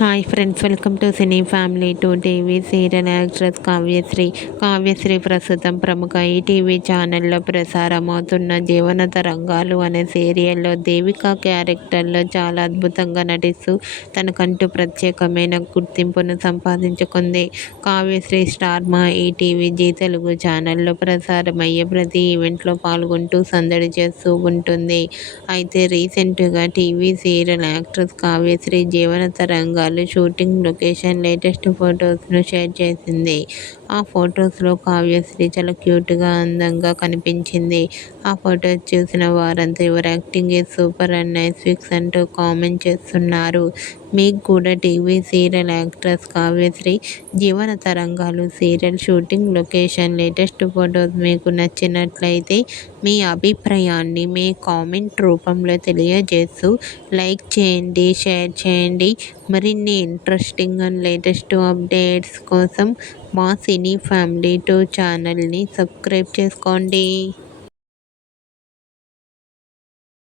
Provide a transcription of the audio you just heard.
Hi friends, welcome to cine family to TV serial actress Kavyasri ప్రస్తుతం ప్రముఖ ETV ఛానల్లో ప్రసారమవుతున్న జీవన తరంగాలు అనే సీరియల్లో దేవిక క్యారెక్టర్లో చాలా అద్భుతంగా నటిస్తూ తనకంటూ ప్రత్యేకమైన గుర్తింపును సంపాదించుకుంది. కావ్యశ్రీ స్టార్ మా ఈటీవీ జీ తెలుగు ఛానల్లో ప్రసారమయ్యే ప్రతి ఈవెంట్లో పాల్గొంటూ సందడి చేస్తూ ఉంటుంది. అయితే రీసెంట్గా TV serial actress Kavyasri Jeevana తరంగాలు షూటింగ్ లొకేషన్ లేటెస్ట్ ఫొటోస్ను షేర్ చేసింది. ఆ ఫొటోస్లో కావ్యశ్రీ చాలా క్యూట్గా, అందంగా కనిపించింది. ఆ ఫొటోస్ చూసిన వారంతా your acting is super and nice pics అంటూ కామెంట్ చేస్తున్నారు. మీకు కూడా TV serial actress Kavyasri Jeevana Tarangalu serial shooting location latest photos మీకు నచ్చినట్లయితే మీ అభిప్రాయాన్ని మీ కామెంట్ రూపంలో తెలియజేస్తూ లైక్ చేయండి, షేర్ చేయండి. మరిన్ని ఇంట్రెస్టింగ్ అండ్ లేటెస్ట్ అప్డేట్స్ కోసం మా సినీ ఫ్యామిలీ 2 ఛానల్ని సబ్స్క్రైబ్ చేసుకోండి.